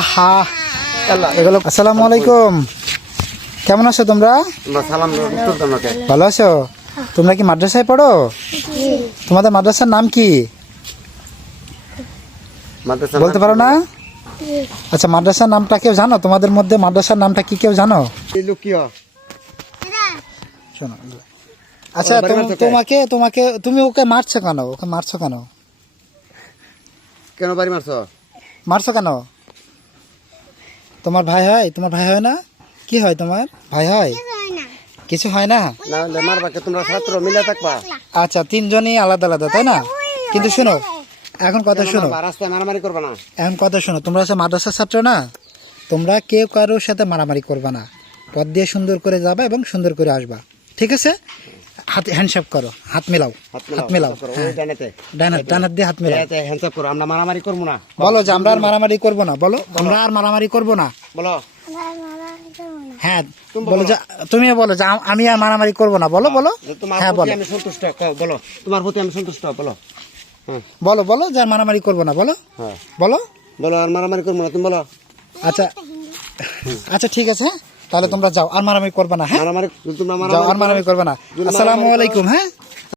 আহা এগুলো। আসসালামু আলাইকুম, কেমন আছো তোমরা? ভালো আছো? তোমরা কি মাদ্রাসায় পড়ো? তোমাদের মাদ্রাসার নাম কি বলতে পারো না? আচ্ছা, মাদ্রাসার নামটা কেউ জানো? তোমাদের মধ্যে মাদ্রাসার নামটা কি কেউ জানো? শোনো, আচ্ছা তোমাকে তোমাকে তুমি ওকে মারছো কেন? ওকে মারছো কেন? কেন বাড়ি মারছো? মারছো কেন? তোমার ভাই হয়? তোমার ভাই হয় না? কি হয় তোমার ভাই? হয় কিছু হয় না? না হলে মারবা কে? তোমরা ছাত্র মিলে থাকবা। আচ্ছা, তিনজনই আলাদা আলাদা, তাই না? কিন্তু শোনো, এখন কথা শোনো, রাস্তায় মারামারি করবা না। এখন কথা শোনো, তোমরা হচ্ছে মাদ্রাসার ছাত্র না? তোমরা কেউ কারোর সাথে মারামারি করবা না। পথ দিয়ে সুন্দর করে যাবা এবং সুন্দর করে আসবা, ঠিক আছে? হাত হ্যান্ডশেক করো, হাত মেলাও, হাত মেলাও। ডানাত দিয়ে হাত মেলাও। হ্যান্ডশেক করো। আমরা মারামারি করবো না। বলো যে আমরা আর মারামারি করবো না। বলো আমরা আর মারামারি করবো না। বলো। হ্যাঁ বলো যে, তুমিও বলো যে আমি আর মারামারি করবো না। বলো বলো। হ্যাঁ বলো। আমি সন্তুষ্ট। বলো তোমার প্রতি আমি সন্তুষ্ট। বলো। বলো বলো যে আর মারামারি করবো না। বলো বলো বলো আর মারামারি করবো না। তুমি বলো। আচ্ছা আচ্ছা ঠিক আছে, তাহলে তোমরা যাও, আর মারামারি করবে না। হ্যাঁ, মারামারি যাও, আর মারামারি করবে না। আসসালামু আলাইকুম। হ্যাঁ।